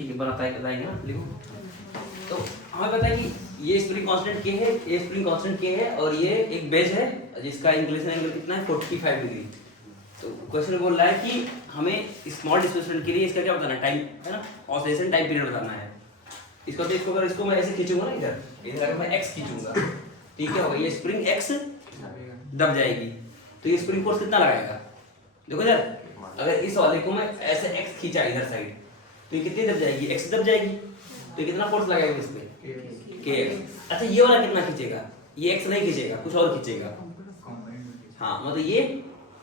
ठीक है बताएंगे ना, लिखो। तो हमें पता है कि ये स्प्रिंग कांस्टेंट के है, ये स्प्रिंग कांस्टेंट के है और ये एक बेस है जिसका इंक्लिनेशन एंगल कितना है 45 डिग्री। तो क्वेश्चन बोल रहा है कि हमें स्मॉल डिस्प्लेसमेंट के लिए इसका क्या बताना है, टाइम है ना, ऑसिलेशन टाइम पीरियड बताना है। इसको तो इसको अगर इसको मैं ऐसे खींचूंगा ना, इधर अगर मैं x खींचूंगा, ठीक है, होगा ये स्प्रिंग x दब जाएगी, तो ये स्प्रिंग फोर्स कितना लगाएगा, देखो यार, अगर इस वाले को मैं ऐसे x खींचा इधर साइड तो ये कितनी दब जाएगी, x दब जाएगी, तो कितना फोर्स लगाएगा इस पे kx। अच्छा ये वाला कितना खींचेगा, ये x नहीं खींचेगा, कुछ और खींचेगा। हाँ मतलब ये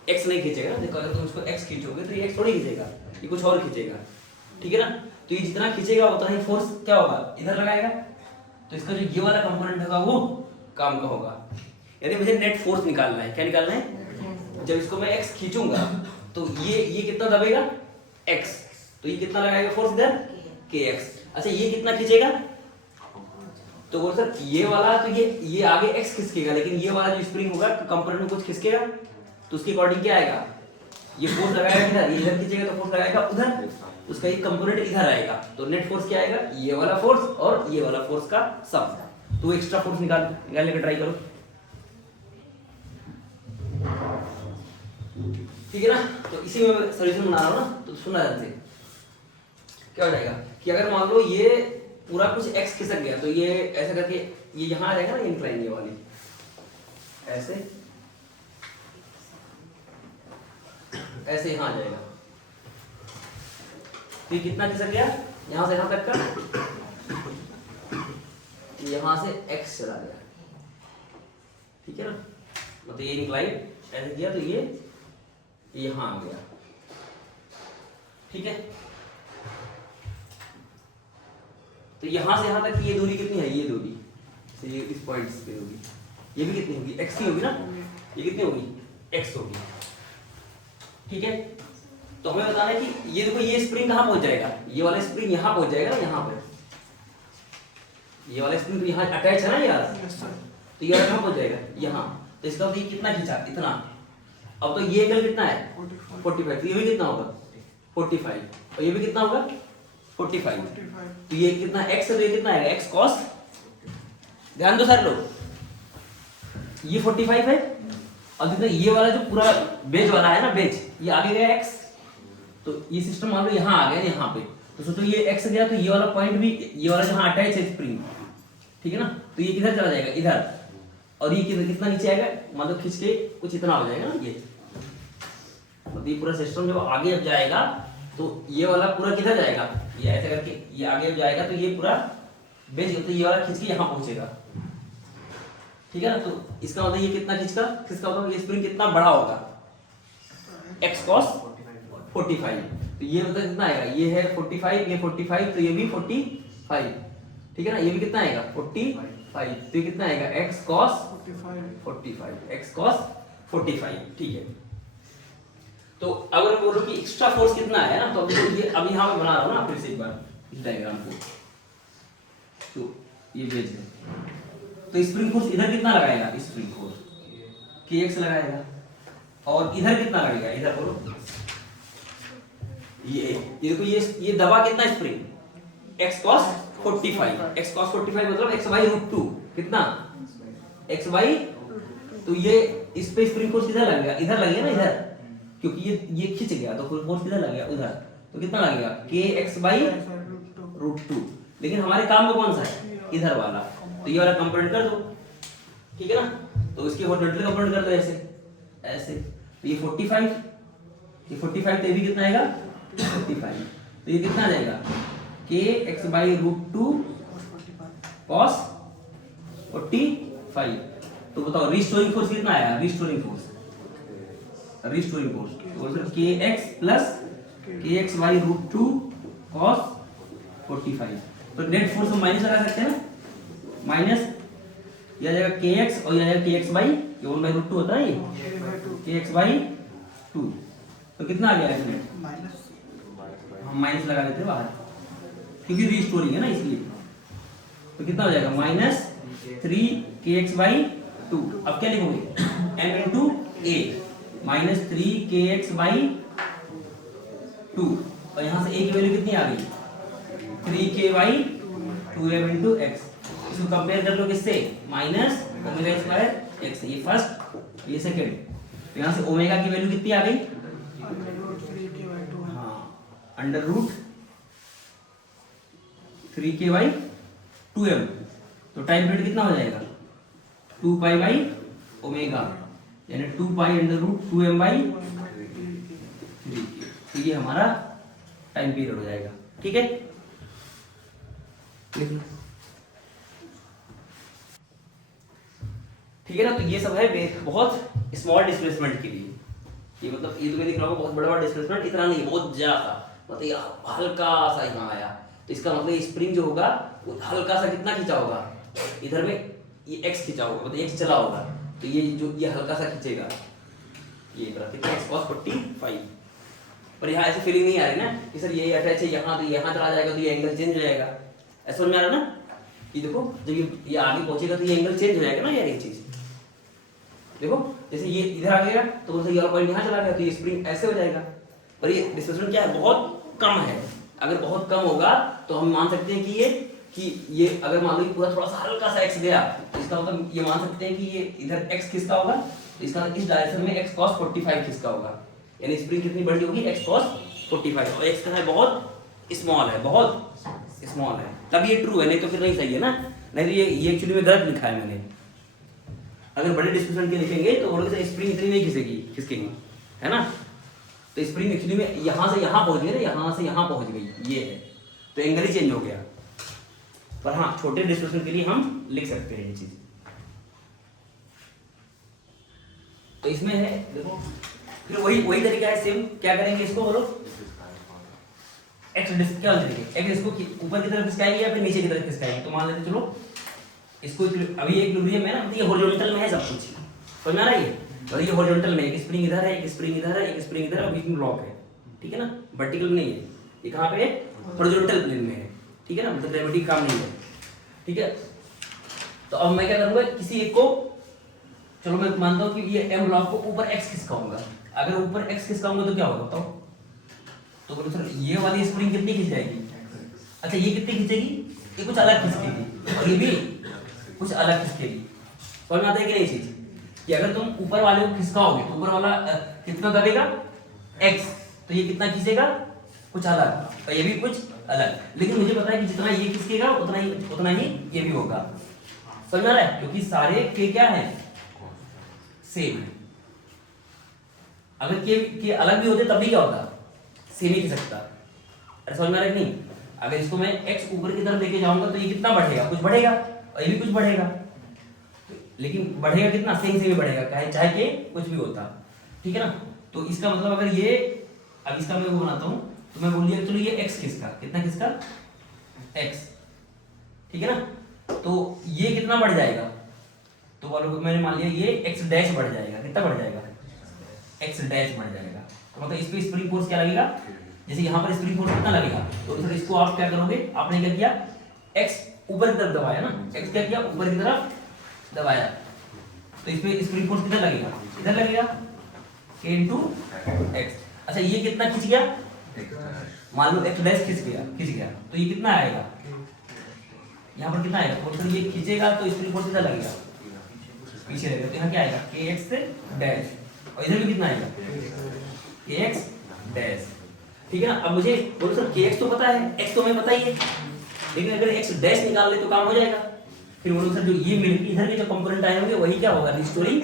x नहीं खींचेगा ना, देखो अगर तुम इसको x खींचोगे तो ये x थोड़ी खींचेगा, ये कुछ और खींचेगा, ठीक है ना। तो ये जितना खींचेगा उतना ही फोर्स क्या होगा, इधर लगाएगा, तो इसका जो ये वाला कंपोनेंट होगा वो काम का होगा। यानी मुझे नेट फोर्स निकालना है, क्या निकालना है, जब इसको मैं x खींचूंगा तो ये कितना दबेगा x, तो ये कितना लगाएगा फोर्स इधर kx। अच्छा ये कितना खींचेगा, तो बोल सर ये वाला, तो ये आगे x खिसकेगा, लेकिन ये वाला जो स्प्रिंग होगा कंपोनेंट में कुछ खिसकेगा, तो उसके अकॉर्डिंग क्या आएगा, ये फोर्स लगाएगा इधर, ये इधर खींचेगा तो फोर्स लगाएगा उधर, उसका ये कंपोनेंट इधर आएगा, तो नेट फोर्स क्या आएगा, ये वाला फोर्स और ये वाला फोर्स का सम। तो एक्स्ट्रा फोर्स निकालने का ट्राई करो, ठीक है ना। तो इसी में मैं सॉल्यूशन बना रहा हूँ ना, तो सुनना ध्यान से, क्या हो जाएगा कि अगर मान लो ये पूरा कुछ x खिसक गया, तो ये ऐसा करके ये यहाँ आ जाएगा ना, इंक्लाइन ये वाली ऐसे ऐसे यहाँ आ जाएगा, तो ये कितना खिसक गया, यहाँ से यहाँ तक का, यहाँ से x चला गया, ठीक है ना। मतलब ये इंक्लाइन ऐसे किया तो ये यहाँ आ गया, ठीक है। तो यहाँ से यहाँ तक की ये दूरी कितनी है, ये दूरी से ये इस पॉइंट पे होगी, ये भी कितनी होगी, x की होगी ना, ये कितनी होगी, x होगी, ठीक है। तो हमें बताना है कि ये देखो ये स्प्रिंग कहाँ पहुंच जाएगा, ये वाला स्प्रिंग यहाँ पहुंच जाएगा ना, यहाँ पर ये वाला स्प्रिंग यहाँ अटैच है ना यार, तो ये कहाँ पहुंच जाएगा, यहाँ। तो इसका मतलब ये कितना खींचा, इतना। अब तो ये एंगल कितना है 45, तो ये भी कितना होगा 45, और ये भी कितना होगा 45। तो ये कितना x है, तो ये कितना आएगा x cos, ध्यान दो सर लोग, ये 45 है, और देखो ये वाला जो पूरा बेज वाला है ना, बेज ये आगे गया x, तो ये सिस्टम मान लो यहाँ आ गया यहाँ पे, तो सोचो ये x गया, तो ये वाला पॉइंट भी, ये वाला जहाँ अटैच है स्प्रिंग, ठीक है ना, तो ये किधर चला जाएगा, इधर, और ये कितना नीचे आएगा, मतलब खींच के कुछ इतना हो जाएगा ना, ये मतलब ये पूरा सिस्टम जब आगे अब जाएगा तो ये वाला पूरा किधर जाएगा, ये ऐसे करके ये आगे अब जाएगा, तो ये पूरा बेच, तो ये वाला खींच के यहाँ पहुंचेगा, ठीक है ना। तो इसका मतलब ये कितना किसका होगा, ये स्प्रिंग कितना बड़ा होगा, x cos 45, तो ये मतलब कितना आएगा, ये है 45, ये 45, तो ये भी 45, ठीक है ना, ये भी कितना आएगा 45, तो ये कितना आएगा x cos 45, x cos 45, ठीक है। तो अगर मैं बोलूं कि एक्स्ट्रा फोर्स कितना है ना, तो अभी यहाँ मैं बना रहा हूँ ना फिर से एक बार इस डायग्राम को, तो ये बेज है, तो स्प्रिंग फोर्स इधर कितना लगाएगा, स्प्रिंग फोर्स kx लगाएगा, और इधर कितना लगेगा, इधर बोलो ये देखो ये दबा कितना spring x cos 45, x cos 45 मतलब x by √2 कितना x by, तो ये इस पे स्प्रिंग फोर्स किधर लगेगा, इधर लगेगा ना, इधर, क्योंकि ये खिंच गया तो फोर्स किधर लगेगा, उधर, तो कितना लगेगा kx by √2, लेकिन हमारे काम में कौन सा है, इधर वाला, तो ये वाला कंपोनेंट कर दो, ठीक है ना, तो इसके हॉरिजॉन्टल कंपोनेंट कर दो ऐसे तो ये 45, ये 45, तो ये भी कितना आएगा 45, तो ये कितना आ जाएगा kx by √2 cos 45। तो बताओ रिस्टोरिंग फोर्स कितना आया, रिस्टोरिंग फोर्स तो sir kx plus kx by √2 cos 45, तो नेट फोर्स हम माइनस लगा सकते हैं ना, माइनस ये आ जाएगा kx और ये आ जाएगा kx by √2 होता है, ये kx by 2, तो कितना आ गया इसमें, हम माइनस लगा देते हैं बाहर क्योंकि रिस्टोरिंग है ना इसलिए, तो कितना हो जाएगा -3 kx by 2। अब क्या लिखोगे m into a -3 kx by 2, और यहाँ से a की वैल्यू कितनी आ गई 3ky 2m इंटू एक्स। इसको कंपेयर कर लो किससे, माइनस ओमेगा स्क्वायर एक्स, ये फर्स्ट ये सेकेंड। तो यहाँ से ओमेगा की वैल्यू कितनी आ गई, हाँ अंडर रूट 3k/2m। तो टाइम पीरियड कितना हो जाएगा 2π/ओमेगा, यानी 2π√2m/3। तो ये हमारा टाइम पीरियड हो जाएगा। ठीक है, ठीक है ना। तो ये सब है बहुत स्मॉल डिस्प्लेसमेंट के लिए। ये मतलब ये तुम्हें दिख रहा होगा बहुत बड़ा बड़ा डिस्प्लेसमेंट, इतना नहीं, बहुत ज्यादा, मतलब ये हल्का सा यहाँ आया, तो इसका मतलब ये स्प्रिंग जो होगा वो हल्का सा कितना खींचा होगा, इधर में ये एक्स खींचा होगा, मतलब एक्स चला होगा, तो ये जो ये हल्का सा खींचेगा, ये कितना एक्स cos 45। पर यहाँ ऐसी फीलिंग नहीं आ रही ना कि सर ये अटैच है यहाँ, तो यहाँ चला जाएगा तो ये एंगल चेंज हो जाएगा, ऐसा समझ में आ रहा ना। ये देखो जब ये आगे पहुंचेगा तो ये एंगल चेंज हो जाएगा ना यार, ये चीज देखो, जैसे ये इधर आ गया तो ये वाला पॉइंट यहाँ चला गया, तो ये स्प्रिंग ऐसे हो जाएगा। पर ये डिस्प्लेसमेंट क्या है, बहुत कम है। अगर बहुत कम होगा तो हम मान सकते हैं कि ये अगर मान लो पूरा थोड़ा सा हल्का सा एक्स गया, तो इसका मतलब ये मान सकते हैं कि ये इधर एक्स किसका होगा, तो इसका इस डायरेक्शन में एक्स cos 45 किसका होगा, यानी स्प्रिंग कितनी बड़ी होगी, एक्स cos 45, और एक्स का है बहुत स्मॉल है, बहुत स्मॉल है, तब ये ट्रू है, नहीं तो फिर नहीं सही है ना। नहीं तो ये एक्चुअली में गलत लिखा है मैंने। अगर बड़े डिस्प्लेसमेंट के लिखेंगे तो बोलोगे स्प्रिंग इतनी नहीं खिसकेगी, है ना। तो स्प्रिंग एक्चुअली में यहाँ से यहाँ पहुंच गई ना, यहाँ से यहाँ पहुंच गई, ये है, तो एंगल ही चेंज हो गया। पर हाँ छोटे डिस्प्लेसमेंट के लिए हम लिख सकते हैं ये चीज। तो इसमें है देखो, फिर वही तरीका है सेम, क्या करेंगे इसको बोलो, एक्स डिस्क क्या करेंगे, एक्स इसको ऊपर की तरफ खिसकाएंगे या फिर नीचे की तरफ खिसकाएंगे। तो मान लेते चलो इसको अभी एक इक्विलिब्रियम है ना, ये हॉरिजॉन्टल में है सब कुछ, समझ में आ रहा है ये, और ये हॉरिजॉन्टल में एक स्प्रिंग इधर है, एक स्प्रिंग इधर है, एक स्प्रिंग इधर है, और बीच में ब्लॉक है, ठीक है ना, वर्टिकल में नहीं है, ये कहाँ पे है, हॉरिजॉन्टल प्लेन में है, ठीक है ना, मतलब ग्रेविटी काम नहीं है, ठीक है। तो अब मैं क्या करूंगा, किसी एक को, चलो मैं मानता हूँ कि ये एम ब्लॉक को ऊपर एक्स खिसकाऊंगा। अगर ऊपर एक्स खिसकाऊंगा तो क्या होगा बताओ, तो बोलो सर ये वाली स्प्रिंग कितनी खींच जाएगी, अच्छा ये कितनी खींचेगी, ये कुछ अलग खिसकेगी, और ये भी कुछ अलग खिसकेगी। समझ में आता है कि नहीं चीज, कि अगर तुम ऊपर वाले को खिसकाओगे तो ऊपर वाला कितना दबेगा x, तो ये कितना खींचेगा कुछ अलग, और ये भी कुछ अलग। लेकिन मुझे पता है कि जितना ये खिसकेगा उतना ही ये भी होगा। समझ में आ रहा है, क्योंकि सारे के क्या है, सेम है। अगर के अलग भी होते तब भी क्या होता, सेम ही खिसकता। अरे समझ में आ रहा है कि नहीं। अगर इसको मैं x ऊपर की तरफ लेके जाऊंगा तो ये कितना बढ़ेगा, कुछ बढ़ेगा, और ये भी कुछ बढ़ेगा, लेकिन बढ़ेगा कितना, सेम से भी बढ़ेगा, चाहे के कुछ भी होता, ठीक है ना। तो इसका मतलब अगर ये, अब इसका मैं वो बनाता हूं, तो मैं बोल दिया चलो ये x किसका, कितना किसका, x, ठीक है ना। तो ये कितना बढ़ जाएगा, तो बोलो मैंने मान लिया ये x डैश बढ़ जाएगा, कितना बढ़ जाएगा, x डैश बढ़ जाएगा। तो मतलब इस पे स्प्रिंग फोर्स क्या लगेगा, जैसे यहाँ पर स्प्रिंग फोर्स कितना लगेगा, तो फिर इसको आप क्या करोगे, आपने क्या किया, x ऊपर की तरफ दबाया ना, x क्या किया, ऊपर की तरफ दबाया, तो इसमें स्प्रिंग फोर्स कितना लगेगा, इधर लगेगा, k into x। अच्छा ये कितना खींच गया, मान लो x डैश खींच गया, तो ये कितना आएगा, यहाँ पर कितना आएगा, तो ये खींचेगा तो स्प्रिंग फोर्स कितना लगेगा, पीछे लगेगा, तो यहाँ क्या आएगा, kx डैश, और इधर भी कितना आएगा, kx डैश, ठीक है ना। अब मुझे बोलो सर kx तो पता है, x तो हमें पता ही है, लेकिन अगर x डैश निकाल ले तो काम हो जाएगा। फिर बोलो सर जो ये मिल इधर के जो कंपोनेंट आए होंगे वही क्या होगा, रिस्टोरिंग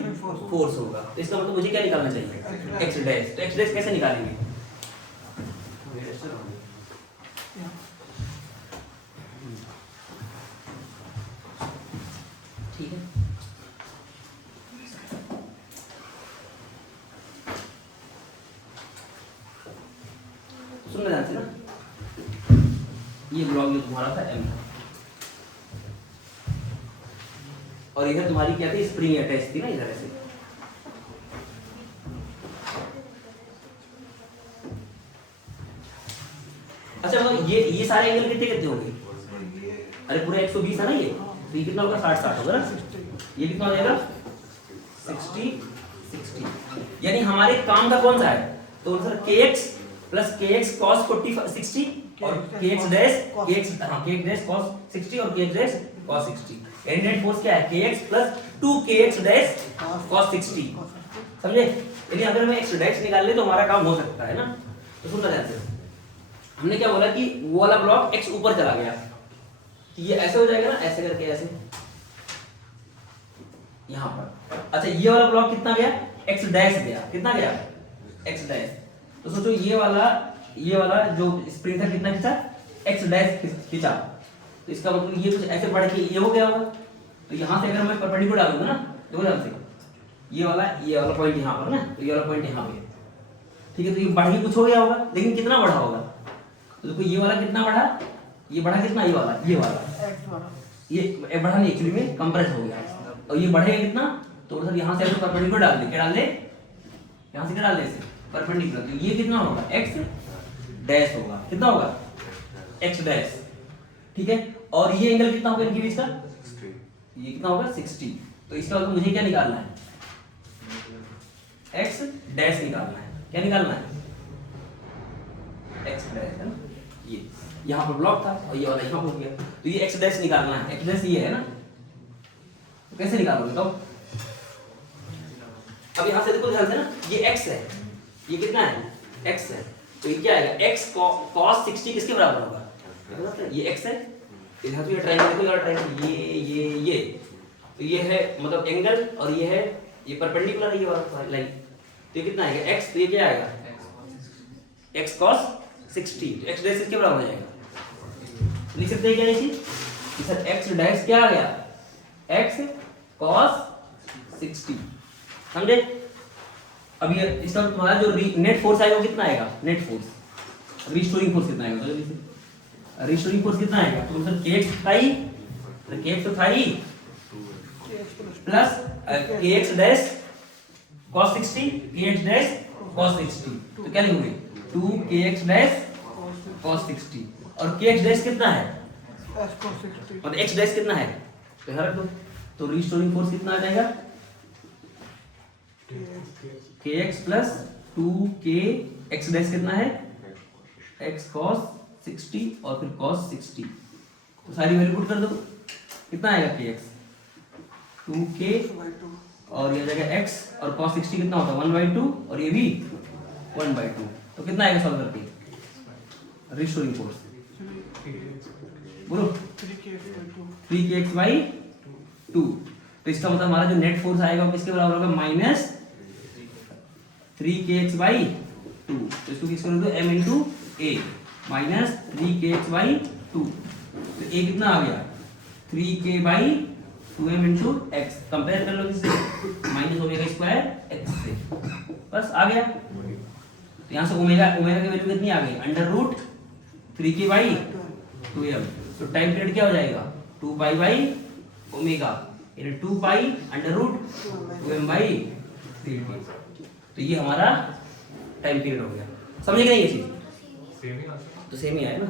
फोर्स होगा। तो इसका मतलब मुझे क्या निकालना चाहिए, x डैश। तो x डैश कैसे निकालेंगे, ठीक है, सुनना ध्यान से ना, ये ब्लॉक जो तुम्हारा था m, और इधर तुम्हारी क्या थी, स्प्रिंग अटैच थी ना इधर ऐसे। अच्छा मतलब ये सारे एंगल कितने कितने होंगे, अरे पूरे 120 है ना ये, तो ये कितना होगा, 60 होगा ना, ये कितना हो जाएगा 60, यानी हमारे काम का कौन सा है, तो सर kx प्लस के एक्स कॉस 60 और के एक्स डैश कॉस 60 और के एक्स डैश कॉस 60। यानी नेट फोर्स क्या है, के एक्स प्लस 2 के एक्स डैश कॉस 60। समझे? यानी अगर मैं एक्स डैश निकाल ले तो हमारा काम हो सकता है ना। तो सुनना ध्यान से, हमने क्या बोला कि वो वाला ब्लॉक एक्स ऊपर चला गया, तो ये ऐसे हो जाएगा ना, ऐसे करके ऐसे यहां पर। अच्छा ये वाला ब्लॉक कितना गया, एक्स डैश गया, कितना गया, एक्स डैश। तो सोचो ये वाला जो स्प्रिंग था कितना खींचा, एक्स डैश खींचा, तो इसका मतलब ये कुछ ऐसे बढ़ के ये हो गया होगा। तो यहां से अगर मैं परपेंडिकुलर डालूंगा ना, देखो ध्यान से, ये वाला पॉइंट यहां पर ना, तो ये वाला पॉइंट यहां पे, ठीक है। तो ये बढ़ के कुछ हो गया होगा, लेकिन कितना बढ़ा होगा, तो देखो ये वाला कितना बढ़ा, ये बढ़ा कितना, ये वाला ये बढ़ा नहीं, एक्चुअली में कंप्रेस हो गया। और ये बढ़ेगा कितना, तो मतलब यहां से परपेंडिकुलर डाल दे, क्या डाल दे, यहां से क्या डाल दे, परपेंडिकुलर। तो ये कितना होगा, एक्स डैश होगा, कितना होगा, एक्स डैश, ठीक है। और ये एंगल कितना होगा इनके बीच का, ये कितना होगा, 60। तो इसका मतलब मुझे क्या निकालना है, एक्स डैश निकालना है। क्या निकालना है, एक्स डैश, है ना। ये यहाँ पर ब्लॉक था और ये वाला यहाँ हो गया, तो ये एक्स डैश निकालना है। एक्स डैश ये है ना, तो कैसे निकालोगे, तो अब यहाँ से देखो ध्यान से ना, ये एक्स है, ये कितना है, एक्स है, तो ये क्या आएगा, एक्स cos 60 किसके बराबर होगा, ये एक्स है, इधर तो ये ट्रायंगल, देखो ट्रायंगल, ये तो ये है मतलब एंगल, और ये है, ये परपेंडिकुलर है ये वाला लाइन, तो ये कितना आएगा, एक्स, तो ये क्या आएगा, एक्स cos 60, तो एक्स डैश किसके बराबर हो जाएगा, लिख सकते हैं क्या ये चीज, कि सर एक्स डैश क्या आ गया, एक्स cos 60, समझे। अब ये इसका तुम्हारा जो नेट फोर्स आएगा वो कितना आएगा, नेट फोर्स, रिस्टोरिंग फोर्स कितना आएगा, जल्दी से, रिस्टोरिंग फोर्स कितना आएगा, तो सर के एक्स तो था ही प्लस के एक्स डैश cos 60, के एक्स डैश cos 60, तो क्या लिखोगे, 2 के एक्स डैश cos 60, और के एक्स डैश कितना है, मतलब एक्स डैश कितना है, तो यहाँ रख दो, तो रिस्टोरिंग फोर्स कितना आ जाएगा, के एक्स प्लस 2 के एक्स डैश कितना है, एक्स cos 60 और फिर cos 60, तो सारी वैल्यू पुट कर दो, कितना आएगा के एक्स 2k और ये जाएगा x, और cos 60 कितना होता है 1/2, और ये भी 1/2, तो कितना आएगा सॉल्व करके, रिस्टोरिंग फोर्स बोलो, 3kx/2, तो इसका मतलब हमारा जो नेट फोर्स आएगा वो किसके बराबर होगा, माइनस 3kx/2, तो इसको किसको लिख दो, m इंटू ए, माइनस 3kx/2, तो a कितना आ गया, 3k/2m इंटू एक्स, कंपेयर कर लो किससे, माइनस ओमेगा स्क्वायर एक्स से, बस आ गया। तो यहाँ से ओमेगा की वैल्यू कितनी आ गई, √3k/2m, तो टाइम पीरियड क्या हो जाएगा, 2π/ओमेगा, यानी 2π√2m/3k, तो ये हमारा टाइम पीरियड हो गया, समझे क्या ये चीज, तो सेम ही आया ना,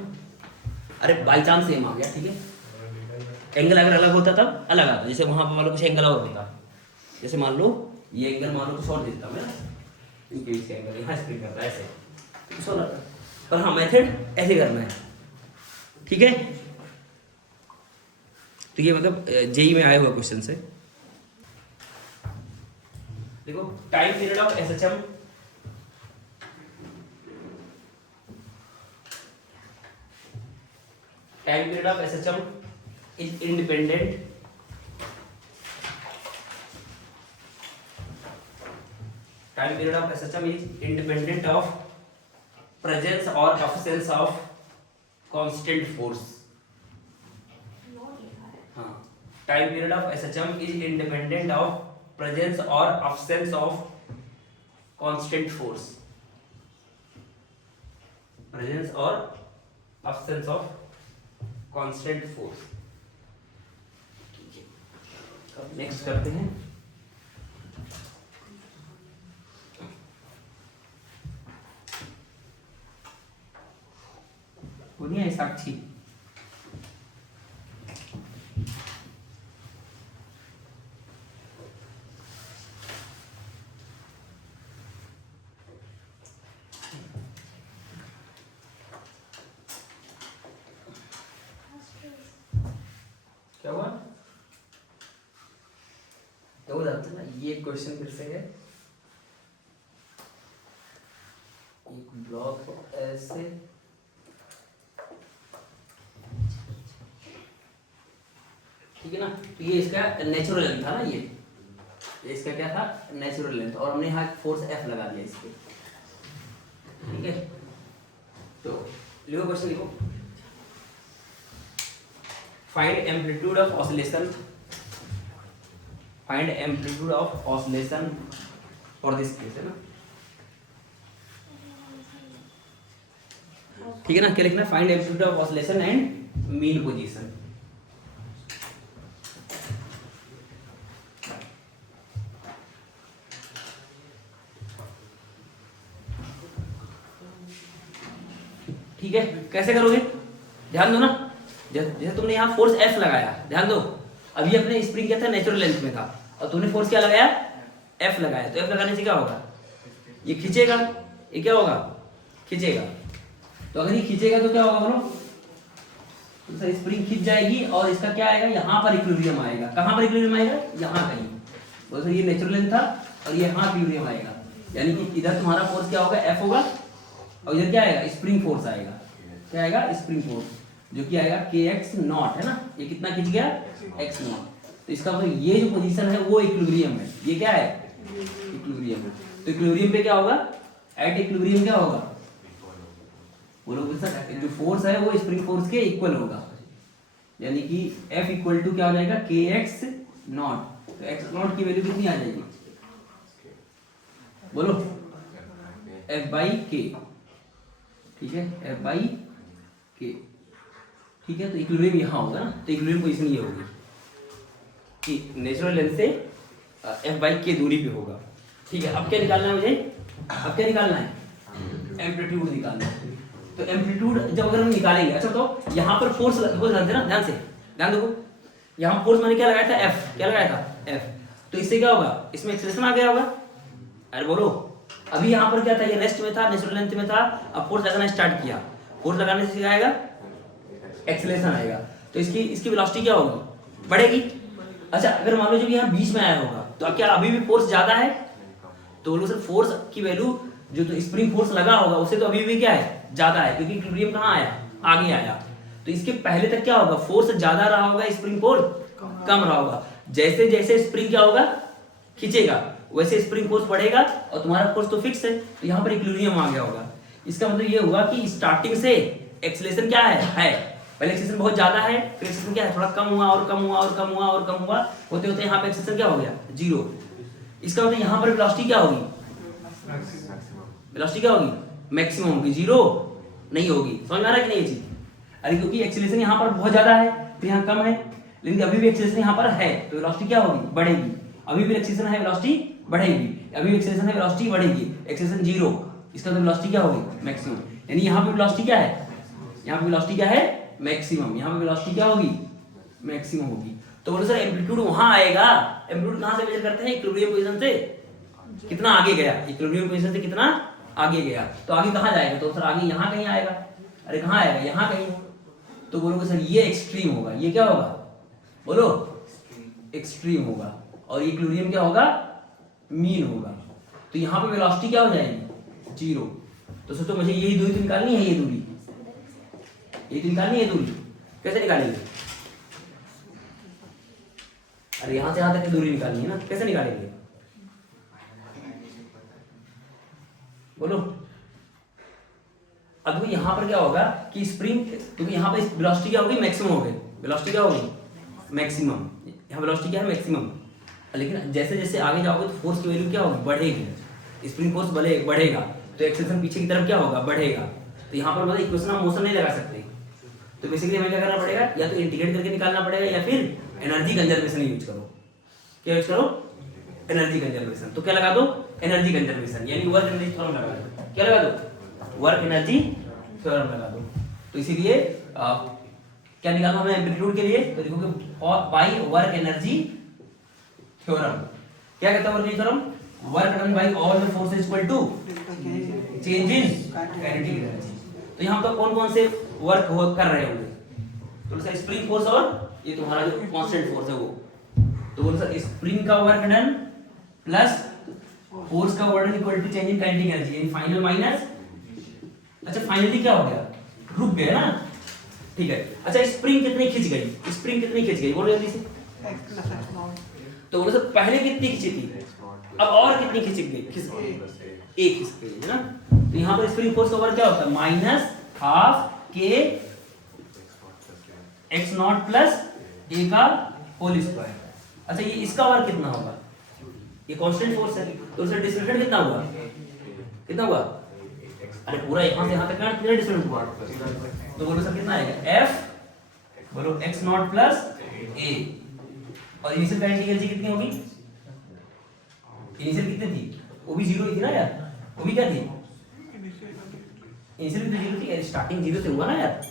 अरे बाई चांस सेम आ गया, ठीक है। एंगल अगर अलग होता तब अलग आता, जैसे वहां पर मान लो कुछ एंगल और होता, जैसे मान लो ये एंगल मान लो कुछ और देता मैं, इनके बीच का एंगल यहाँ स्प्रिंग करता है ऐसे, कुछ और आता, पर हाँ मेथड ऐसे करना है, ठीक है। तो ये मतलब जेई में आया हुआ क्वेश्चन से, देखो time period of SHM, time period of SHM is independent time period of SHM is independent of presence or absence of constant force, हाँ, time period of SHM is independent of presence or absence of constant force, presence or absence of constant force। Next करते हैं, बोलिए साक्षी, बताते हैं ना, ये question फिर से है, एक ब्लॉक ऐसे, ठीक है ना। तो ये इसका नेचुरल लेंथ था ना, ये इसका क्या था, नेचुरल लेंथ, और हमने यहाँ फोर्स F लगा दिया इस पे, ठीक है। तो लिखो क्वेश्चन, लिखो find amplitude of oscillation, find amplitude of oscillation for this case, है ना, ठीक है ना। क्या लिखना, find amplitude of oscillation and mean position. ठीक है, कैसे करोगे, ध्यान दो ना, जैसे तुमने यहाँ फोर्स F लगाया, ध्यान दो, अभी अपने स्प्रिंग क्या था, नेचुरल लेंथ में था, और तुमने फोर्स क्या लगाया, F लगाया, तो F लगाने से क्या होगा, ये खींचेगा, ये क्या होगा, खींचेगा। तो अगर ये खींचेगा तो क्या होगा बोलो, तो सर स्प्रिंग खींच जाएगी और इसका क्या आएगा, यहाँ पर इक्विलिब्रियम आएगा। कहाँ पर इक्विलिब्रियम आएगा, यहाँ कहीं। बोलो सर ये नेचुरल लेंथ था और ये यहाँ इक्विलिब्रियम आएगा, यानी कि इधर तुम्हारा फोर्स क्या होगा, F होगा, और इधर क्या आएगा, स्प्रिंग फोर्स आएगा। क्या आएगा, स्प्रिंग फोर्स, जो कि आएगा kx नॉट, है ना, ये कितना खींच गया, x नॉट। तो इसका मतलब ये जो पोजीशन है वो इक्विलिब्रियम है, ये क्या है, इक्विलिब्रियम है। तो इक्विलिब्रियम पे क्या होगा, एट इक्विलिब्रियम क्या होगा, बोलो सर, जो फोर्स है वो स्प्रिंग फोर्स के इक्वल होगा, यानी कि F इक्वल टू क्या हो जाएगा, kx नॉट। तो x नॉट की वैल्यू कितनी आ जाएगी, बोलो F/k, ठीक है, F/k, ठीक है। तो इक्विलिब्रियम यहाँ होगा ना, तो इक्विलिब्रियम पोजीशन ये होगी कि नेचुरल लेंथ से F/k दूरी पे होगा, ठीक है। अब क्या निकालना है मुझे, अब क्या निकालना है, एम्पलीट्यूड निकालना है। तो एम्पलीट्यूड जब अगर हम निकालेंगे, अच्छा तो यहाँ पर फोर्स लगाते ना, ध्यान से ध्यान देखो, यहाँ फोर्स मैंने क्या लगाया था, F, क्या लगाया था, F। तो इससे क्या होगा, इसमें एक्सेलरेशन आ गया होगा, अरे बोलो, अभी यहाँ पर क्या था, ये रेस्ट में था, नेचुरल लेंथ में था, अब फोर्स लगाना स्टार्ट किया, फोर्स लगाने से क्या आएगा, एक्सेलरेशन आएगा। तो इसकी वेलोसिटी क्या होगी, बढ़ेगी। अच्छा अगर मान लो जो यहाँ बीच में आया होगा, तो क्या अभी भी फोर्स ज्यादा है, तो बोलो सर फोर्स की वैल्यू जो तो स्प्रिंग फोर्स लगा होगा उससे तो अभी भी क्या है, ज्यादा है, क्योंकि इक्विलिब्रियम कहाँ आया, आगे आया। तो इसके पहले तक क्या होगा, फोर्स ज्यादा रहा होगा, स्प्रिंग फोर्स कम रहा होगा। जैसे जैसे स्प्रिंग क्या होगा, खींचेगा, वैसे स्प्रिंग फोर्स बढ़ेगा, और तुम्हारा फोर्स तो फिक्स है, तो यहाँ पर इक्विलिब्रियम आ गया होगा। इसका मतलब ये हुआ कि स्टार्टिंग से एक्सेलरेशन क्या है, पहले एक्सेलरेशन बहुत ज्यादा है, फिर एक्सेलरेशन क्या है, थोड़ा कम हुआ और कम हुआ और कम हुआ और कम हुआ, होते होते यहाँ पे एक्सेलरेशन क्या हो गया, 0। इसका मतलब यहाँ पर वेलोसिटी क्या होगी, वेलोसिटी क्या होगी, मैक्सिमम होगी, 0 नहीं होगी। समझ में आ रहा है कि नहीं ये चीज, अरे क्योंकि एक्सेलरेशन यहाँ पर बहुत ज्यादा है, फिर यहाँ कम है, लेकिन अभी भी एक्सेलरेशन यहाँ पर है, तो वेलोसिटी क्या होगी, बढ़ेगी। अभी भी एक्सेलरेशन है, वेलोसिटी बढ़ेगी, अभी भी एक्सेलरेशन है, वेलोसिटी बढ़ेगी, एक्सेलरेशन 0, इसका मतलब वेलोसिटी क्या होगी, मैक्सिमम। यानी यहाँ पे वेलोसिटी क्या है, यहाँ पे वेलोसिटी क्या है, मैक्सिमम, यहाँ पे वेलोसिटी क्या होगी, मैक्सिमम होगी। तो बोलो सर एम्पलीट्यूड वहां आएगा, एम्पलीट्यूड कहां से मेजर करते हैं, इक्विलिब्रियम पोजीशन से कितना आगे गया, इक्विलिब्रियम पोजीशन से कितना आगे गया, तो आगे कहां जाएगा, तो सर आगे यहाँ कहीं आएगा, अरे कहां आएगा, यहाँ कहीं। तो बोलोगे सर ये एक्सट्रीम होगा, ये क्या होगा, बोलो एक्सट्रीम होगा, और इक्विलिब्रियम क्या होगा, मीन होगा। तो यहाँ पे वेलोसिटी क्या हो जाएगी, 0। तो सोचो मुझे यही दूरी निकालनी है, ये दूरी, ये निकालनी है दूरी, कैसे निकालेंगे, अरे यहां से यहां तक की दूरी निकालनी है ना, कैसे निकालेंगे, बोलो। अब यहाँ पर क्या होगा कि स्प्रिंग, क्योंकि यहाँ पे वेलोसिटी क्या होगी, मैक्सिमम होगी, वेलोसिटी क्या होगी, मैक्सिमम, यहाँ वेलोसिटी क्या है, मैक्सिमम। लेकिन जैसे जैसे आगे जाओगे तो फोर्स की वैल्यू क्या होगी, बढ़ेगी, स्प्रिंग फोर्स बढ़ेगा, तो एक्सेलरेशन पीछे की तरफ क्या होगा, बढ़ेगा। तो यहाँ पर मतलब इक्वेशन ऑफ मोशन नहीं लगा सकते, तो बेसिकली हमें क्या करना पड़ेगा, या तो इंटीग्रेट करके निकालना पड़ेगा, या फिर एनर्जी कंजर्वेशन यूज करो। क्या यूज करो, एनर्जी कंजर्वेशन। तो क्या लगा दो, एनर्जी कंजर्वेशन, यानी वर्क एनर्जी थ्योरम लगा दो। क्या लगा दो, वर्क एनर्जी थ्योरम लगा दो। तो इसीलिए क्या निकालना हमें एम्पलीट्यूड के लिए, तो देखो बाय वर्क एनर्जी थ्योरम। क्या कहता है work energy theorem, work done by all the forces equal to change in kinetic energy. तो यहाँ पर कौन कौन से वर्क कर रहे होंगे, तो स्प्रिंग फोर्स और ये तुम्हारा जो कांस्टेंट फोर्स है वो, तो बोलो सर स्प्रिंग का वर्क डन प्लस फोर्स का work done equal to change in kinetic energy यानी फाइनल माइनस, अच्छा फाइनली क्या हो गया, रुक गया ना, ठीक है। अच्छा स्प्रिंग कितनी खिंच गई, स्प्रिंग कितनी खिंच गई बोलो जल्दी से, तो बोलो सर पहले कितनी खिंची थी, अब और कितनी खिंच गई, एक खिंच गई है ना। तो यहाँ पर स्प्रिंग फोर्स का वर्क क्या होता है, माइनस हाफ के एक्स नॉट प्लस ए का होल स्क्वायर। अच्छा ये इसका वर्क कितना होगा, ये कांस्टेंट फोर्स है, तो उसका डिस्प्लेसमेंट कितना हुआ, कितना हुआ, अरे पूरा यहां से यहां तक कितना डिस्प्लेसमेंट हुआ, तो बोलो सर कितना आएगा एफ बोलो एक्स नॉट प्लस ए, और इनिशियल काइनेटिक एनर्जी कितनी होगी, इनिशियल कितनी थी, वो भी जीरो ही थी ना यार, वो भी क्या थी, इनिशियल भी जीरो थी यार, स्टार्टिंग जीरो से हुआ ना यार,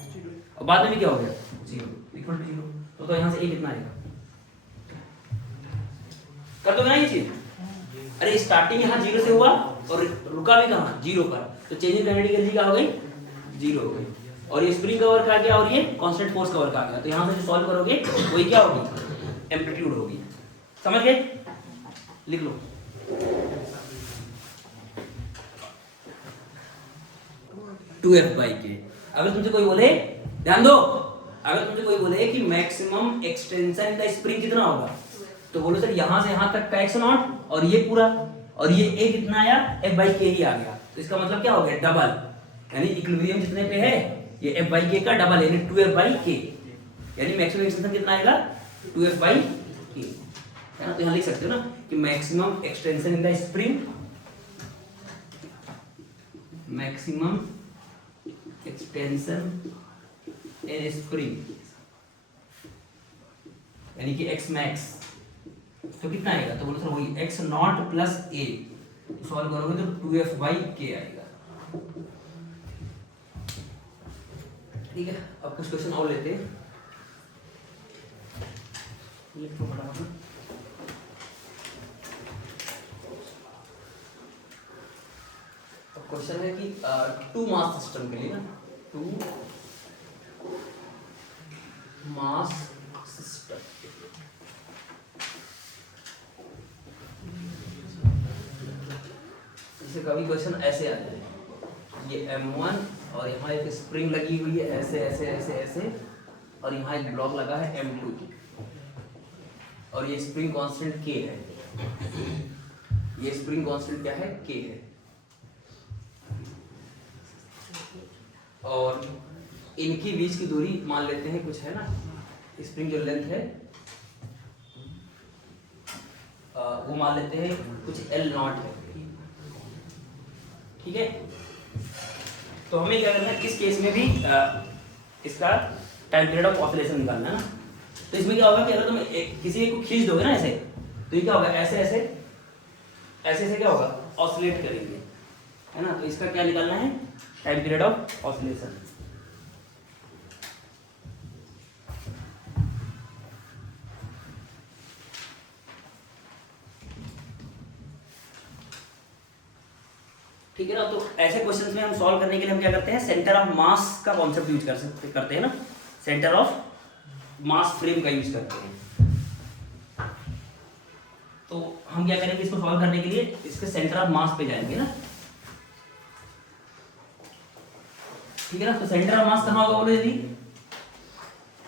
और बाद में भी क्या हो गया जीरो इक्वल टू जीरो, तो यहां से ए कितना आएगा, कर दो ना ये चीज, अरे स्टार्टिंग यहाँ जीरो से हुआ और रुका भी कहाँ जीरो पर, तो चेंज इन काइनेटिक एनर्जी क्या हो गई, जीरो हो गई, और ये स्प्रिंग का वर्क आ गया और ये कांस्टेंट फोर्स का वर्क आ गया, तो यहाँ से जो सॉल्व करोगे वही क्या होगी, एम्पलीट्यूड होगी, समझ गए, लिख लो। टू एफ बाई के, अगर तुमसे कोई बोले, ध्यान दो, अगर तुमसे कोई बोले कि मैक्सिमम एक्सटेंशन का स्प्रिंग कितना होगा, तो बोलो सर यहां से यहां तक का एक्स नॉट और ये पूरा, और ये ए कितना आया, एफ बाई के ही आ गया, तो इसका मतलब क्या हो गया, डबल, यानी इक्विलिब्रियम जितने पे है ये एफ बाई के का डबल यानी टू एफ बाई के, यानी मैक्सिमम एक्सटेंशन कितना आएगा, टू एफ बाई के, है ना। तो यहाँ लिख सकते हो ना कि maximum extension in the spring, maximum extension in spring यानी कि एक्स मैक्स, तो कितना आएगा, तो बोलो सर वही x not plus A, solve करोगे तो टू एफ बाई के आएगा, ठीक है। अब कुछ क्वेश्चन और लेते हैं, क्वेश्चन है कि टू मास सिस्टम के लिए ना, टू मास सिस्टम, जैसे कभी क्वेश्चन ऐसे आ जाए, ये M1 और यहाँ एक स्प्रिंग लगी हुई है ऐसे ऐसे ऐसे ऐसे, और यहाँ एक ब्लॉक लगा है M2 और ये स्प्रिंग कांस्टेंट K है, ये स्प्रिंग कांस्टेंट क्या है, K है, और इनकी बीच की दूरी मान लेते हैं कुछ है ना, स्प्रिंग जो लेंथ है वो मान लेते हैं कुछ L नॉट है, ठीक है। तो हमें क्या करना है, इस केस में भी इसका टाइम पीरियड ऑफ ऑसिलेशन निकालना है ना। तो इसमें क्या होगा कि अगर तुम किसी को खींच दोगे ना ऐसे, तो ये क्या होगा, ऐसे ऐसे ऐसे ऐसे क्या होगा, ऑसिलेट करेंगे, है ना। तो इसका क्या निकालना है, टाइम पीरियड ऑफ ऑसिलेशन। ठीक है ना। तो ऐसे क्वेश्चंस में हम सॉल्व करने के लिए हम क्या करते हैं, सेंटर ऑफ मास का कॉन्सेप्ट यूज करते हैं ना, सेंटर ऑफ मास फ्रेम का यूज करते हैं। तो हम क्या करेंगे, इसको सॉल्व करने के लिए इसके सेंटर ऑफ मास पे जाएंगे ना, ठीक है ना। तो सेंटर ऑफ मास कहाँ होगा बोलो यदि,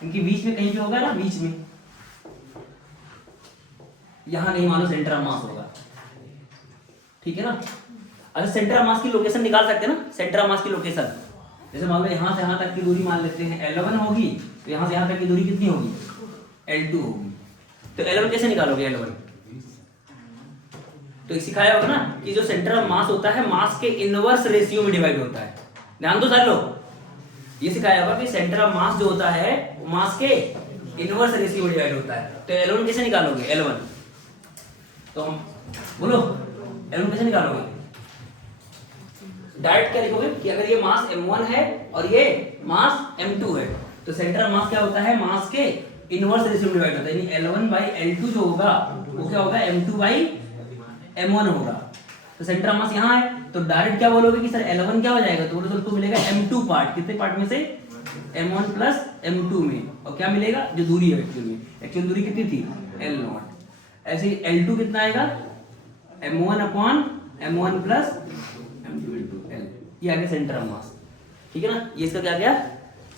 इनके बीच में कहीं पे होगा ना, बीच में, यहां नहीं मानो सेंटर ऑफ मास होगा, ठीक है ना। अच्छा सेंटर ऑफ मास की लोकेशन निकाल सकते हैं ना, सेंटर ऑफ मास की लोकेशन, जैसे मान लो यहां से यहां तक की दूरी मान लेते हैं L1 होगी, तो यहां से यहां तक की दूरी कितनी होगी, L2 होगी। तो L1 कैसे निकालोगे, L1 तो सिखाया होगा ना कि जो सेंटर ऑफ मास होता है मास के इनवर्स रेशियो में डिवाइड होता है, ध्यान दो सारे लोग, ये सिखाया होगा कि सेंटर ऑफ मास जो होता है मास के इनवर्स रेशियो में डिवाइड होता है। तो L1 कैसे निकालोगे, L1 तो हम बोलो L1 कैसे निकालोगे, डायरेक्ट क्या लिखोगे कि अगर ये मास m1 है और ये मास m2 है, तो सेंटर ऑफ मास क्या होता है, मास के इनवर्स रेशियो में डिवाइड होता है, यानी L1 बाई L2 जो होगा वो क्या होगा, m2 बाई m1 होगा। तो सेंटर ऑफ मास यहाँ है, तो डायरेक्ट क्या बोलोगे कि सर L1 क्या हो जाएगा, तो बोलो उसको मिलेगा m2 पार्ट, कितने पार्ट में से, m1 प्लस m2 में, और क्या मिलेगा, जो दूरी है एक्चुअल में, एक्चुअल दूरी कितनी थी, L0, ऐसे ही L2 कितना आएगा, m1 upon m1 plus m2 into L, ये आ गया सेंटर ऑफ मास, ठीक है ना, ये इसका क्या गया,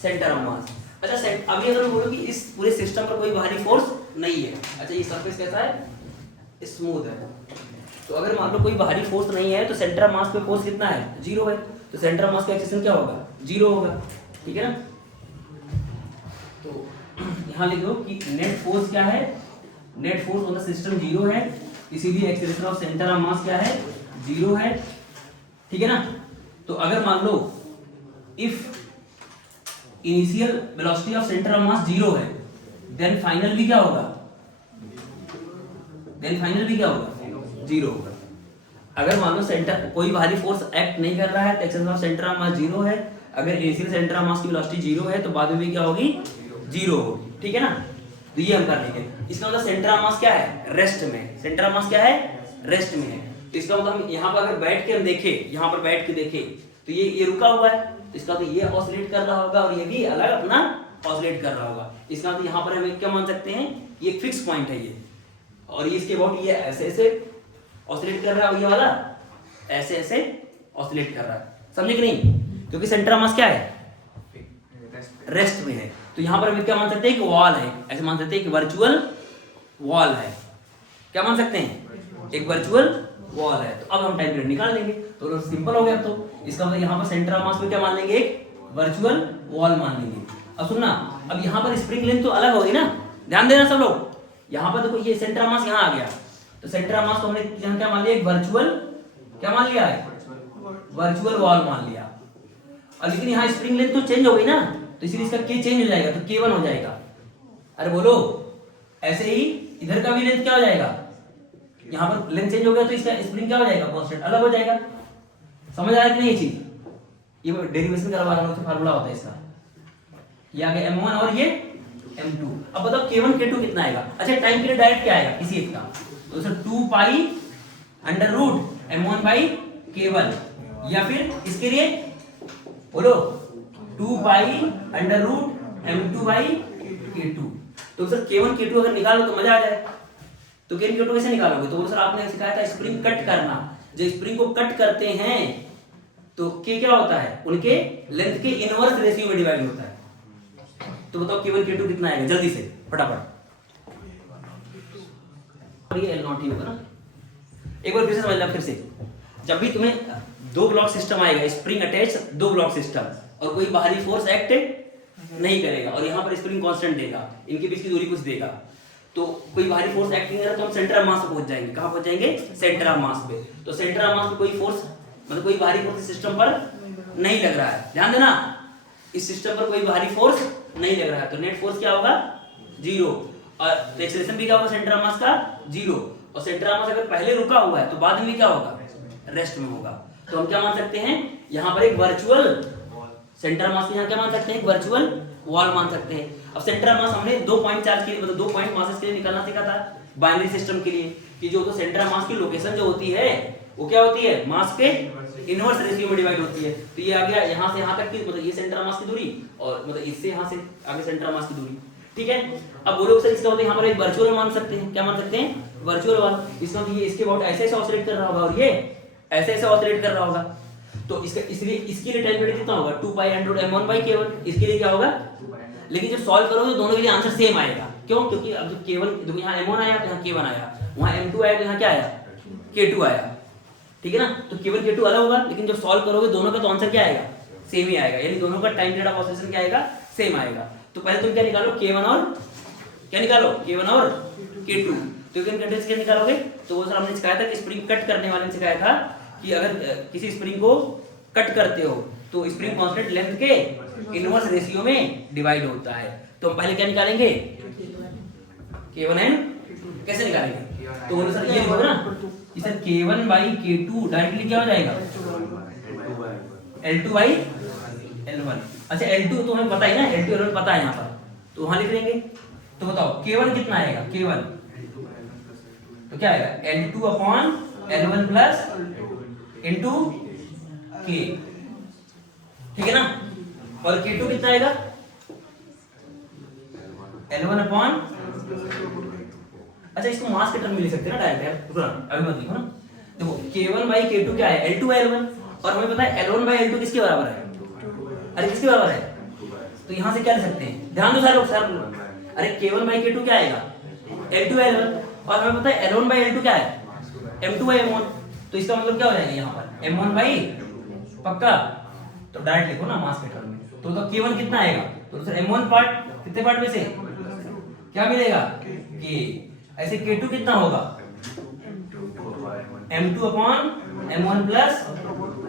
सेंटर ऑफ मास। अच्छा अभी अगर बोलो कि इस पूरे सिस्टम पर कोई बाहरी फोर्स नहीं है, अच्छा ये सरफेस कैसा है, स्मूथ है, तो अगर मान लो कोई बाहरी फोर्स नहीं है तो सेंटर ऑफ मास पे फोर्स कितना है, 0 है, तो सेंटर ऑफ मास का एक्सेशन क्या होगा, 0 होगा, ठीक है ना। तो यहाँ लिख दो कि नेट फोर्स क्या है, net force on the system 0 है, इसीलिए एक्सेलरेशन ऑफ सेंटर ऑफ मास क्या है, 0 है, ठीक है ना। तो अगर मान लो if initial velocity of center of mass 0 है, देन फाइनल भी क्या होगा, देन फाइनल भी क्या होगा, 0 होगा। अगर मान लो सेंटर कोई बाहरी फोर्स एक्ट नहीं कर रहा है तो acceleration of center of mass 0 है, अगर इनिशियल सेंटर ऑफ मास की वेलोसिटी 0 है तो बाद में भी क्या होगी, 0 होगी, ठीक है ना। तो ये हम कर लेंगे, इसका मतलब सेंटर ऑफ मास क्या है, रेस्ट में, सेंटर ऑफ मास क्या है, रेस्ट में है। तो इसका मतलब हम यहाँ पर अगर बैठ के हम देखें, यहाँ पर बैठ के देखें तो ये रुका हुआ है, तो इसका तो ये ऑसिलेट कर रहा होगा और ये भी अलग अपना ऑसिलेट कर रहा होगा। इसका मतलब यहाँ पर हम क्या मान सकते हैं, ये फिक्स पॉइंट है ये, और ये इसके अबाउट ये ऐसे ऐसे ऑसिलेट कर रहा है और ये वाला ऐसे ऐसे ऑसिलेट कर रहा है, समझे कि नहीं, क्योंकि सेंटर ऑफ मास क्या है, रेस्ट में है। तो यहाँ पर हम क्या मान सकते हैं कि वॉल है, ऐसे मान सकते हैं कि वर्चुअल वॉल है, क्या मान सकते हैं, एक वर्चुअल वॉल है। तो अब हम टाइम पीरियड निकाल लेंगे, तो सिंपल हो गया। तो इसका मतलब यहाँ पर सेंटर ऑफ मास में क्या मान लेंगे, एक वर्चुअल वॉल मान लेंगे। अब सुनना, अब यहाँ पर स्प्रिंग लेंथ तो अलग होगी ना, ध्यान देना सब लोग, यहाँ पर देखो ये सेंटर ऑफ मास यहाँ आ गया, तो सेंटर ऑफ मास को हमने यहाँ क्या मान लिया, एक वर्चुअल क्या मान लिया है, वर्चुअल वॉल मान लिया। और लेकिन यहाँ स्प्रिंग लेंथ तो चेंज हो गई ना, तो इसीलिए इसका K चेंज हो जाएगा, तो K1 हो जाएगा। अरे बोलो, ऐसे ही इधर का भी लेंथ क्या हो जाएगा, यहाँ पर लेंथ चेंज हो गया तो इसका स्प्रिंग क्या हो जाएगा, कांस्टेंट अलग हो जाएगा। समझ आ रहा है कि नहीं ये चीज, ये डेरिवेशन करवा रहा हूं, तो फार्मूला होता है इसका, ये आ गया m1 और ये m2। अब बताओ k1 k2 कितना आएगा। अच्छा टाइम पीरियड डायरेक्ट क्या आएगा किसी एक का, तो sir 2 pi under root m1 by k1, या फिर इसके लिए बोलो 2 pi under root m2 by k2। तो सर k1 k2 अगर निकालो तो मजा आ जाए, तो k1 k2 कैसे निकालोगे, तो सर आपने सिखाया था स्प्रिंग कट करना, जब स्प्रिंग को कट करते हैं तो k क्या होता है, उनके लेंथ के इनवर्स रेशियो में डिवाइड होता है। तो बताओ k1 k2 कितना आएगा, जल्दी से फटाफट, ये L0 ही होगा ना। एक बार फिर से समझ लो, फिर से जब भी तुम्हें दो ब्लॉक सिस्टम आएगा, स्प्रिंग अटैच दो ब्लॉक सिस्टम, और कोई बाहरी फोर्स एक्ट नहीं करेगा और यहाँ पर स्प्रिंग कांस्टेंट देगा, इनके बीच की दूरी कुछ देगा, तो कोई बाहरी फोर्स एक्ट नहीं कर रहा तो हम सेंटर ऑफ मास पे पहुंच जाएंगे। कहाँ पहुंच जाएंगे, सेंटर ऑफ मास पे। तो सेंटर ऑफ मास पे कोई फोर्स मतलब कोई बाहरी फोर्स सिस्टम पर नहीं लग रहा है, ध्यान देना, इस सिस्टम पर कोई बाहरी फोर्स नहीं लग रहा है, तो नेट फोर्स क्या होगा, 0, और एक्सेलरेशन भी क्या होगा सेंटर ऑफ मास का, 0, और सेंटर ऑफ मास अगर पहले रुका हुआ है तो बाद में क्या होगा, रेस्ट में होगा। तो हम क्या मान सकते हैं, यहाँ पर एक वर्चुअल सेंटर ऑफ मास, यहाँ क्या मान सकते हैं, एक वर्चुअल वॉल मान सकते हैं। अब सेंटर ऑफ मास हमने 2 पॉइंट चार्ज के लिए, मतलब 2 पॉइंट मासेस के लिए निकालना सीखा था बाइनरी सिस्टम के लिए, कि जो तो सेंटर ऑफ मास की लोकेशन जो होती है वो क्या होती है, मास के इनवर्स रेशियो में डिवाइड होती है। तो ये आ गया यहाँ से यहाँ तक की, मतलब ये सेंटर ऑफ मास की दूरी, और मतलब इससे यहाँ से आगे सेंटर ऑफ मास की दूरी, ठीक है। अब बोलो सर इसका मतलब यहाँ पर एक वर्चुअल मान सकते हैं, क्या मान सकते हैं, वर्चुअल वाल। इसका मतलब ये इसके अबाउट ऐसे ऐसे ऑसिलेट कर रहा होगा और ये ऐसे ऐसे ऑसिलेट कर रहा होगा, तो इसका इसलिए इसके लिए टाइम पीरियड कितना होगा, 2 pi under root m1 by k1, इसके लिए क्या होगा। लेकिन जब सॉल्व करोगे तो दोनों के लिए आंसर सेम आएगा, क्यों, क्योंकि अब जब k1 देखो यहाँ m1 आया तो यहाँ k1 आया, वहाँ m2 आया तो यहाँ क्या आया, k2 आया, ठीक है ना। तो k1 k2 अलग होगा, लेकिन जब सॉल्व करोगे दोनों का तो आंसर क्या आएगा, सेम ही आएगा, यानी दोनों का टाइम पीरियड ऑफ ऑसिलेशन क्या आएगा, सेम आएगा। तो पहले तुम क्या निकालो, k1 और क्या निकालो, k1 और k2। तो कंडीशन क्या निकालोगे, तो वो सर हमने सिखाया था कि स्प्रिंग कट करने वाले ने सिखाया था कि अगर किसी स्प्रिंग को कट करते हो तो स्प्रिंग कांस्टेंट लेंथ के इनवर्स रेशियो में डिवाइड होता है। तो हम पहले क्या निकालेंगे, k1 एंड कैसे निकालेंगे, तो बोलो सर ये लिखो ना, sir k1 by k2 directly क्या हो जाएगा, L2 बाई L1। अच्छा L2 तो हमें पता है ना, L2 L1 पता है यहाँ पर, तो वहां लिख लेंगे। तो बताओ k1 कितना आएगा, k1 तो क्या आएगा, L2 upon L1 plus into k, ठीक है ना। और k2 कितना आएगा, L1 अपॉन अच्छा इसको मास के टर्म में लिख सकते हैं ना डायरेक्ट यार, रुको ना अभी मत लिखो ना। देखो K1 बाई K2 क्या है, L2 बाई L1, और हमें पता है L1 बाई L2 किसके बराबर है, अरे किसके बराबर है, तो यहाँ से क्या लिख सकते हैं, ध्यान दो सारे लोग सारे लोग। अरे K1 बाई K2 क्या आएगा, L2 बाई L1, और हमें पता है L1 बाई L2 क्या है, M2 बाई M1, तो इसका मतलब क्या हो जाएगा यहाँ पर M1 बाई, पक्का, तो डायरेक्ट लिखो ना मास के टर्म में। तो K1 कितना आएगा, तो सर M1 पार्ट, कितने पार्ट में से क्या मिलेगा K, ऐसे K2 कितना होगा M2 upon M1 plus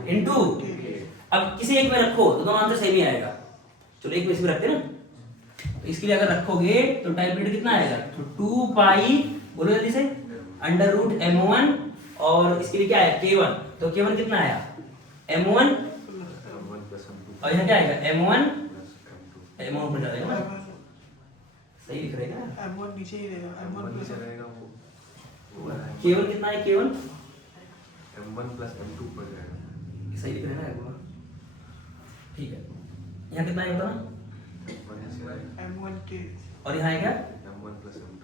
into, अब किसी एक में रखो तो दोनों आंसर सेम ही आएगा, चलो एक में इसमें रखते हैं ना, तो इसके लिए अगर रखोगे तो टाइम पीरियड कितना आएगा, तो 2 पाई, बोलो जल्दी से, अंडर रूट M1, और इसके लिए क्या है K1, तो K1 कितना आया M1, और यहाँ क्या आएगा M1 ऊपर जाएगा ना, सही लिख रहे हैं M1 नीचे ही रहेगा, M1 प्लस K1 कितना है, K1 M1 प्लस M2 ऊपर जाएगा, सही लिख रहे हैं ना, ठीक है, यहाँ कितना है बताना, M1 के, और यहाँ आएगा M1 plus M2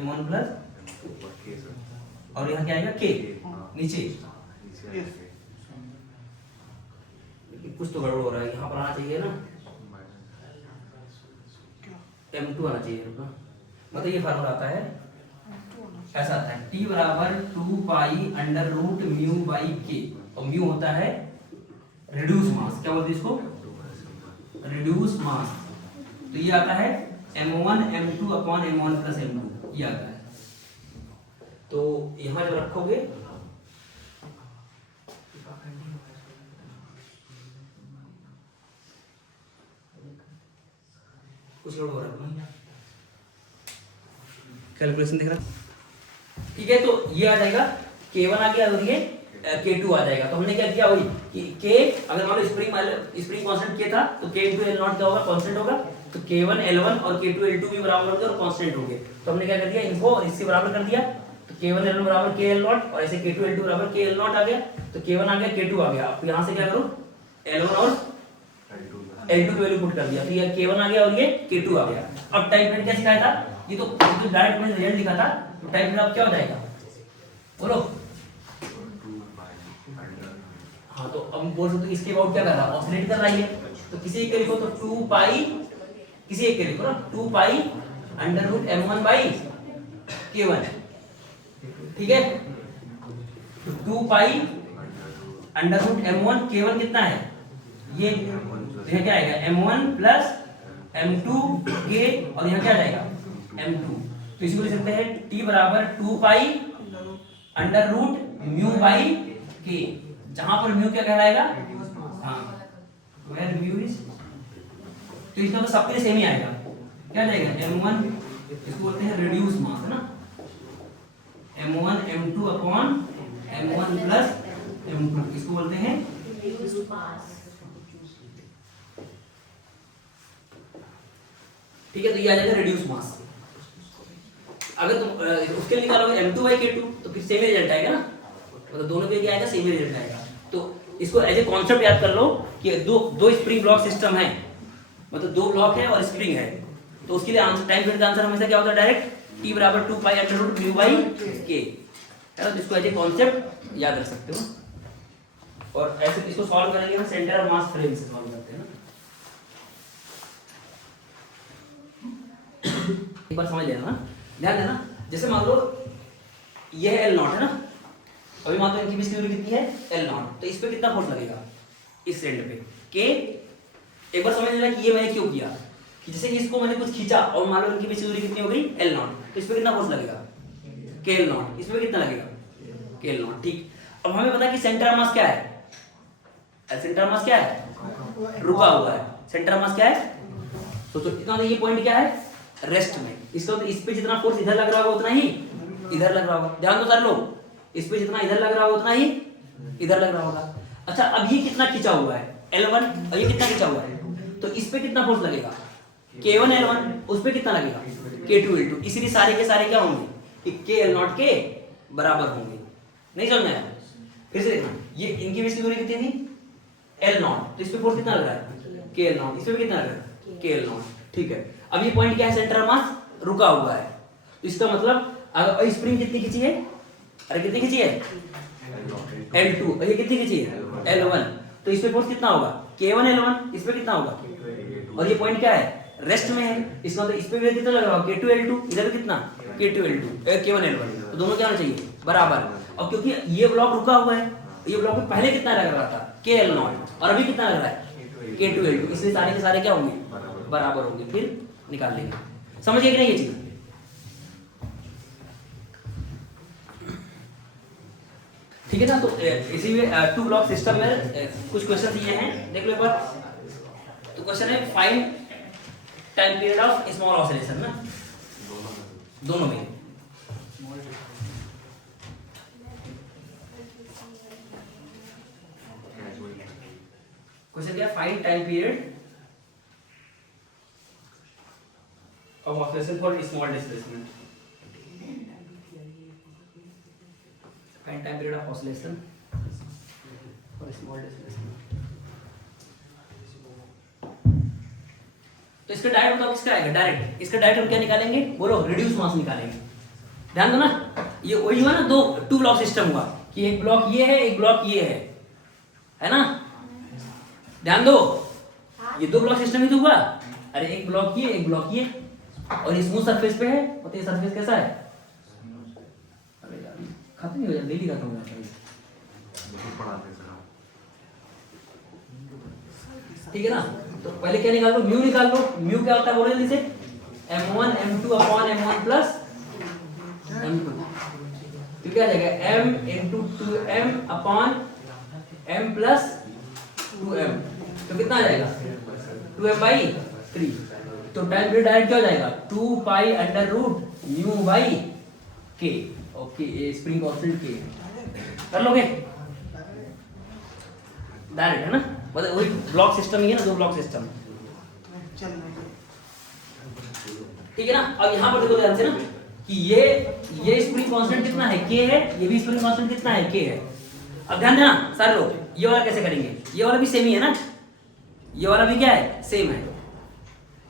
M1 plus, M2 ऊपर K सर, और यहाँ क्या आएगा K नीचे, नीचे आएगा लेकिन कुछ तो गड़बड़ हो रहा है, यहाँ पर आना चाहिए ना M2 आना चाहिए, मतलब ये फार्मूला आता है ऐसा आता है, T बराबर 2 pi under root mu by K, और म्यू होता है रिड्यूस मास, क्या बोलते हैं इसको, रिड्यूस मास, तो ये आता है M1 M2 upon M1 plus M2, ये आता है। तो यहाँ जब रखोगे कुछ लोग हो रहा है, कैलकुलेशन दिख रहा, ठीक है, तो ये आ जाएगा K1 आ गया और ये K2 आ जाएगा। तो हमने क्या किया वही कि K, अगर मान लो स्प्रिंग कांस्टेंट K था तो K into L0 क्या होगा, कांस्टेंट होगा, तो K1 L1 और K2 L2 भी बराबर होंगे और कांस्टेंट होंगे, तो हमने क्या कर दिया इनको इससे बराबर कर दिया, तो K1 L1 बराबर K L0, और ऐसे K2 L2 बराबर K L0 आ गया, तो K1 आ गया K2 आ गया, अब यहाँ से क्या करो L1 और L2 की वैल्यू पुट कर दिया, तो ये K1 आ गया और ये K2 आ गया। अब टाइम पीरियड क्या सिखाया था, ये तो डायरेक्ट मैंने रिजल्ट लिखा था, तो टाइम पीरियड अब क्या हो जाएगा बोलो, हाँ, तो अब बोल सकते हो इसके अबाउट क्या कर रहा है, ऑसिलेट कर रहा है, तो किसी एक के लिखो तो 2 पाई, किसी एक के लिखो ना 2 pi under root M1 by K1, ठीक है, तो 2 pi under root M1 K1 कितना है ये, तो यहाँ क्या आएगा M1 प्लस M2 K, और यहाँ क्या जाएगा M2, तो इसको लिख सकते हैं T बराबर 2 pi under root mu by K, जहां पर म्यू क्या कहलाएगा, हाँ वेयर म्यू इज, तो इसका तो सबके लिए सेम ही आएगा, क्या जाएगा M1, इसको बोलते हैं रिड्यूस मास है ना, M1 M2 upon M1 plus M2, इसको बोलते हैं ठीक है, तो ये आ जाएगा रिड्यूस मास। अगर तुम उसके लिए निकालोगे M2 बाई K2 तो फिर सेम रिजल्ट आएगा ना, मतलब दोनों के लिए आएगा सेम रिजल्ट आएगा। तो इसको एज ए कॉन्सेप्ट याद कर लो कि दो स्प्रिंग ब्लॉक सिस्टम है, मतलब 2 ब्लॉक है और स्प्रिंग है, तो उसके लिए आंसर टाइम पीरियड का आंसर हमेशा क्या होता है डायरेक्ट T बराबर 2 pi under root mu by K, है ना, तो इसको एज ए कॉन्सेप्ट याद रख सकते हो। और ऐसे इसको सॉल्व करेंगे हम सेंटर और मास फ्रेम से सॉल्व करते हैं ना, एक बार समझ लेना, ध्यान देना, जैसे मान लो ये है L0 है ना, अभी मान लो इनकी बीच की दूरी कितनी है L0, तो इस पे कितना फोर्स लगेगा इस एंड पे K, एक बार समझ लेना कि ये मैंने क्यों किया, कि जैसे इसको मैंने कुछ खींचा और मान लो इनकी बीच की दूरी कितनी हो गई L0, तो इस पे कितना फोर्स लगेगा KL0, इस पे कितना लगेगा KL0, ठीक। अब हमें पता है कि सेंटर मास क्या है, सेंटर मास क्या है, रुका हुआ है, सेंटर मास क्या है, तो इतना ये पॉइंट क्या है रेस्ट में, इसका तो इस पे जितना फोर्स इधर लग रहा होगा उतना ही इधर लग रहा होगा, ध्यान दो सर लोग, इस पे जितना इधर लग रहा होगा उतना ही इधर लग रहा होगा। अच्छा अब ये कितना खींचा हुआ है L1, और ये कितना खींचा हुआ है, तो इस पे कितना फोर्स लगेगा K1 L1, उस पे कितना लगेगा K2 L2, इसीलिए सारे के सारे क्या होंगे कि K L0 के बराबर होंगे, नहीं समझ आया, फिर से देखना, ये इनकी बीच की दूरी कितनी थी L0, तो इस पे फोर्स कितना लग रहा है KL0, इस पे भी कितना लग रहा है KL0, ठीक है। अब ये पॉइंट क्या है, सेंटर मास रुका हुआ है, तो इसका मतलब अब स्प्रिंग कितनी खींची है? अरे कितनी खींची है? L2। और ये कितनी खींची है? L1। तो इस पे फोर्स कितना होगा? K1 L1। इस पे कितना होगा? और ये पॉइंट क्या है? रेस्ट में है। इसका मतलब इस पे भी कितना लग रहा होगा? K2 L2। इधर भी कितना? K2 L2 K1 L1। तो दोनों क्या होना चाहिए? बराबर। और क्योंकि ये ब्लॉक रुका हुआ है, ये ब्लॉक में पहले कितना लग रहा था? KL0। और अभी कितना लग रहा है? K2 L2। इसलिए सारे के सारे क्या होंगे? बराबर होंगे। फिर निकाल लेंगे। समझिए कि नहीं ये चीज? ठीक है ना? तो इसी में टू ब्लॉक सिस्टम में कुछ क्वेश्चन दिए हैं, देख लो एक बार। तो क्वेश्चन है find time period of small oscillation ना, दोनों में। क्वेश्चन क्या है? Find time period of oscillation for small displacement. Find time period of oscillation for small displacement. तो इसका डायरेक्ट बताओ किसका आएगा? डायरेक्ट इसका डायरेक्ट हम क्या निकालेंगे? बोलो, रिड्यूस मास निकालेंगे। ध्यान दो ना, ये वही हुआ ना, टू ब्लॉक सिस्टम हुआ कि एक ब्लॉक ये है, एक ब्लॉक ये है ना? ध्यान दो, ये दो ब्लॉक सिस्टम ही तो हुआ। अरे एक ब्लॉक ये, एक ब्लॉक ये, और ये स्मूथ सरफेस पे है। और ये सरफेस कैसा है? अरे यार खत्म ही हो जाता, डेली खत्म हो जाता है। ठीक है ना? तो पहले क्या निकाल लो? म्यू निकाल लो। म्यू क्या होता है बोलो जल्दी से? m1 m2 upon m1 plus m2। तो क्या आ जाएगा? m into 2m upon m plus 2m। तो कितना आ जाएगा? 2m by 3। तो टाइम पीरियड डायरेक्ट क्या हो जाएगा? 2 pi under root mu by k। Okay, ये स्प्रिंग कांस्टेंट k कर लोगे? डायरेक्ट है ना? मतलब वही ब्लॉक सिस्टम ही है ना, दो ब्लॉक सिस्टम। ठीक है ना? अब यहाँ पर देखो ध्यान से ना कि ये स्प्रिंग कांस्टेंट कितना है? k है। ये भी स्प्रिंग कांस्टेंट कितना है? k है। अब ध्यान देना सारे लोग, ये वाला कैसे करेंगे? ये वाला भी सेम ही है ना, ये वाला भी क्या है? सेम है।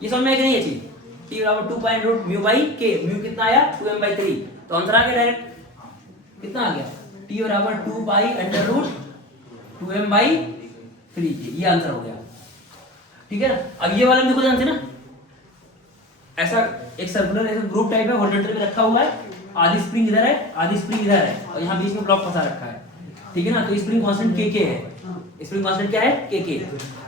ये समझ में है कि नहीं ये चीज? t बराबर 2 pi root mu by k। Mu कितना आया? 2m by 3। तो आंसर आ गया डायरेक्ट। कितना आ गया? t बराबर 2 pi under root 2m by 3 k। ये आंसर हो गया। ठीक है ना? अब ये वाला देखो ध्यान से ना, ऐसा एक सर्कुलर ऐसा ग्रुप टाइप है, होल्डर में रखा हुआ है। आधी स्प्रिंग इधर है, आधी स्प्रिंग इधर है, और यहाँ बीच में ब्लॉक फंसा रखा है। ठीक है ना? तो स्प्रिंग कांस्टेंट k है। स्प्रिंग कांस्टेंट क्या है? k।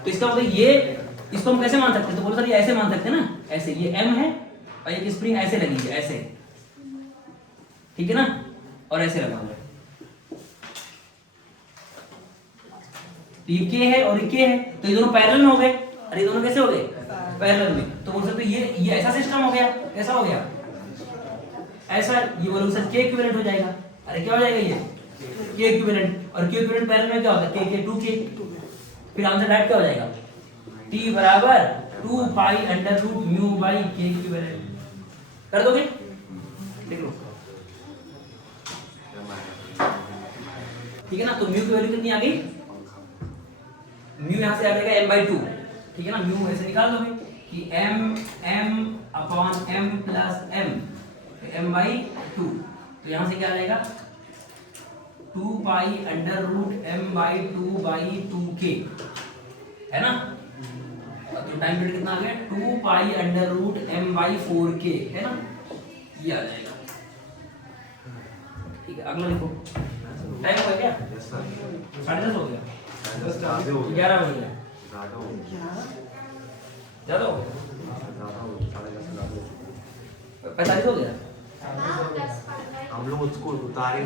तो इसका मतलब ये, इसको हम कैसे मान सकते हैं? तो बोलो सर ये ऐसे मान सकते हैं ना, ऐसे। ये m है और एक स्प्रिंग ऐसे लगी है, ऐसे। ठीक है ना? और ऐसे लगा हुआ है। ये k है और ये k है, तो ये दोनों पैरेलल में हो गए। अरे ये दोनों कैसे हो गए? पैरेलल में। तो बोल सकते ये ऐसा सिस्टम हो गया। कैसा हो गया? ऐसा। ये बोलो सर k इक्विवेलेंट हो जाएगा। अरे क्या हो जाएगा? ये k इक्विवेलेंट। और k इक्विवेलेंट पैरेलल में क्या होता है? k 2k। फिर आंसर डायरेक्ट क्या हो जाएगा? t बराबर 2 pi under root mu by k equivalent. कर दोगे? देख लो। ठीक है ना? तो म्यू की वैल्यू कितनी आ गई? म्यू यहाँ से आ जाएगा m by 2। ठीक है ना? म्यू ऐसे निकाल दोगे कि m upon m plus m, m by 2। तो यहाँ से क्या आ जाएगा? 2 pi under root m by 2 by 2k, है ना? तो टाइम पीरियड कितना आ गया? 2 pi under root m by 4k, है ना? ये आ जाएगा। ठीक है, अगला लिखो। टाइम हो गया? 10:30 हो गया? 11 हो गया? ज़्यादा हो गया? 45 हो गया? हम लोग उसको उतारेंगे।